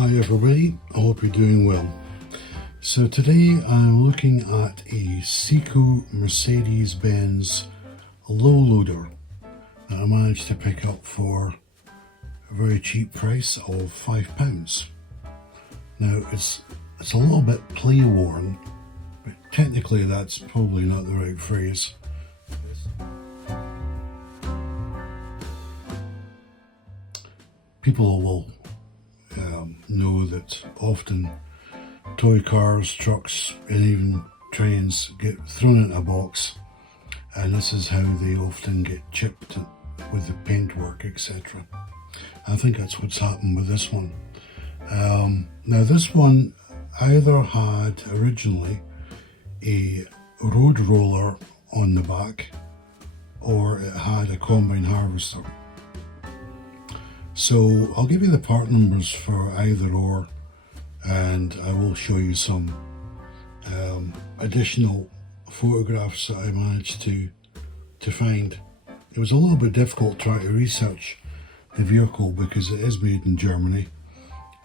Hi everybody, I hope you're doing well. So today I'm looking at a Siku Mercedes-Benz low loader that I managed to pick up for a very cheap price of £5. Now it's a little bit play worn, but technically that's probably not the right phrase. People will know that often toy cars, trucks and even trains get thrown in a box, and this is how they often get chipped with the paintwork, etc. I think that's what's happened with this one. Now this one either had originally a road roller on the back or it had a combine harvester. So I'll give you the part numbers for either or, and I will show you some additional photographs that I managed to find. It was a little bit difficult trying to research the vehicle because it is made in Germany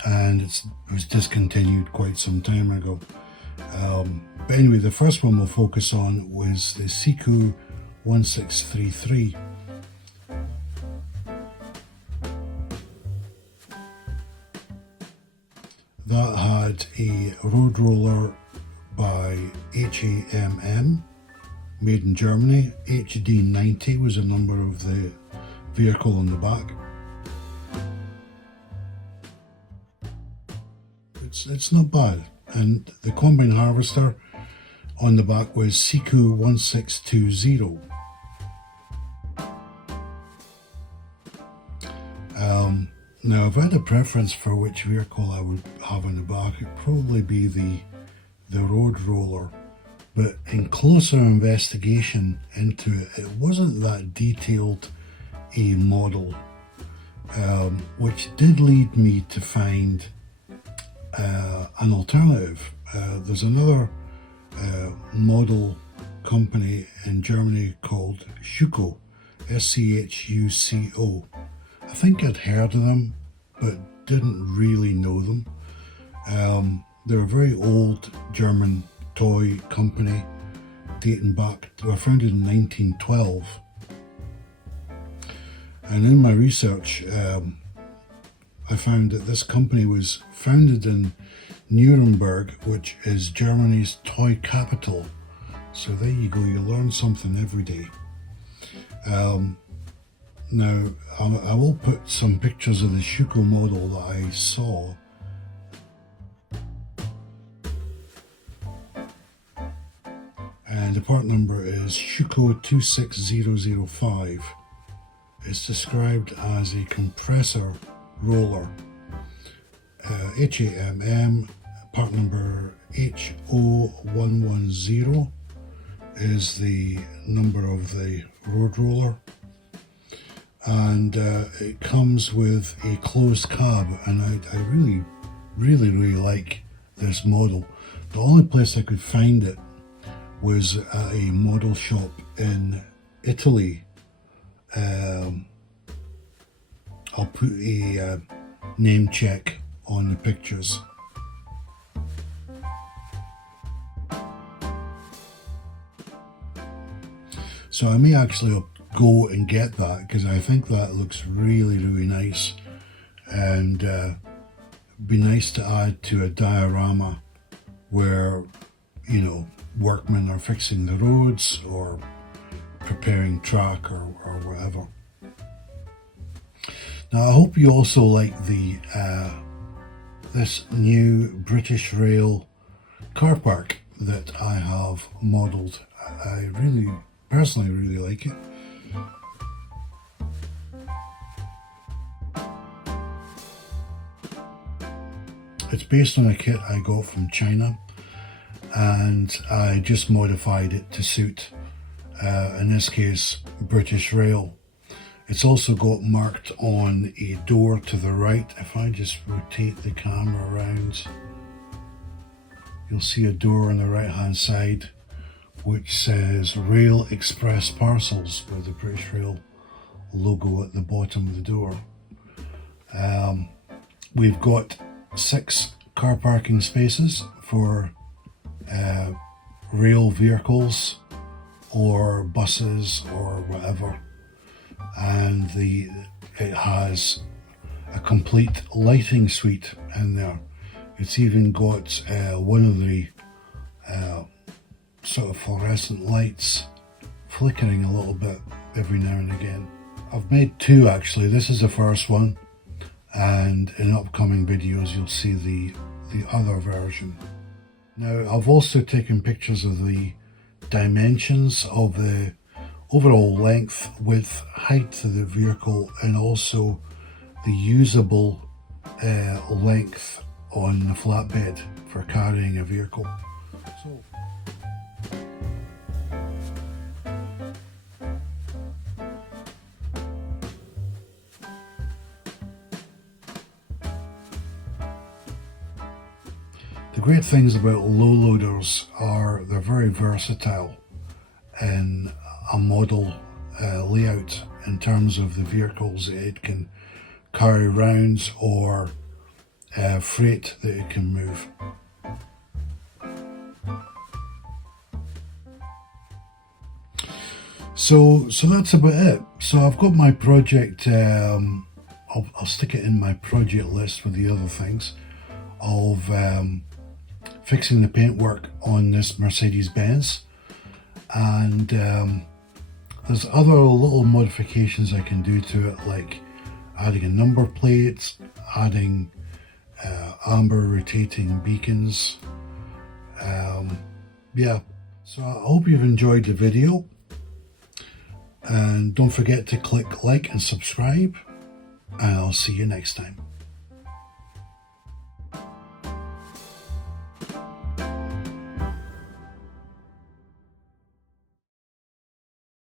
and it was discontinued quite some time ago. But anyway, the first one we'll focus on was the Siku 1633. That had a road roller by HAMM, made in Germany. HD90 was the number of the vehicle on the back. It's not bad. And the combine harvester on the back was Siku 1620. Now, if I had a preference for which vehicle I would have on the back, it'd probably be the road roller. But in closer investigation into it, it wasn't that detailed a model, which did lead me to find an alternative. There's another model company in Germany called Schuco, Schuco. I think I'd heard of them, but didn't really know them. They're a very old German toy company dating back, they were founded in 1912. And in my research, I found that this company was founded in Nuremberg, which is Germany's toy capital. So there you go, you learn something every day. Now, I will put some pictures of the Schuco model that I saw. And the part number is Schuco 26005. It's described as a compressor roller. HAMM, part number HO110 is the number of the road roller. And it comes with a closed cab, and I really like this model. The only place I could find it was at a model shop in Italy. I'll put a name check on the pictures. So I may actually go and get that because I think that looks really nice, and be nice to add to a diorama where, you know, workmen are fixing the roads or preparing track or whatever. Now I hope you also like the this new British Rail car park that I have modelled. I personally really like it. It's based on a kit I got from China, and I just modified it to suit, in this case, British Rail. It's also got marked on a door to the right. If I just rotate the camera around, you'll see a door on the right hand side which says Rail Express Parcels with the British Rail logo at the bottom of the door. We've got 6 car parking spaces for rail vehicles or buses or whatever, and it has a complete lighting suite in there. It's even got one of the sort of fluorescent lights flickering a little bit every now and again. I've made 2 actually. This is the first one, and in upcoming videos you'll see the other version. Now, I've also taken pictures of the dimensions of the overall length, width, height of the vehicle, and also the usable length on the flatbed for carrying a vehicle. So, the great things about low loaders are they're very versatile in a model layout in terms of the vehicles that it can carry around or freight that it can move. So that's about it. So I've got my project, I'll stick it in my project list with the other things of fixing the paintwork on this Mercedes-Benz, and there's other little modifications I can do to it, like adding a number plate, adding amber rotating beacons. Yeah, so I hope you've enjoyed the video, and don't forget to click like and subscribe, and I'll see you next time.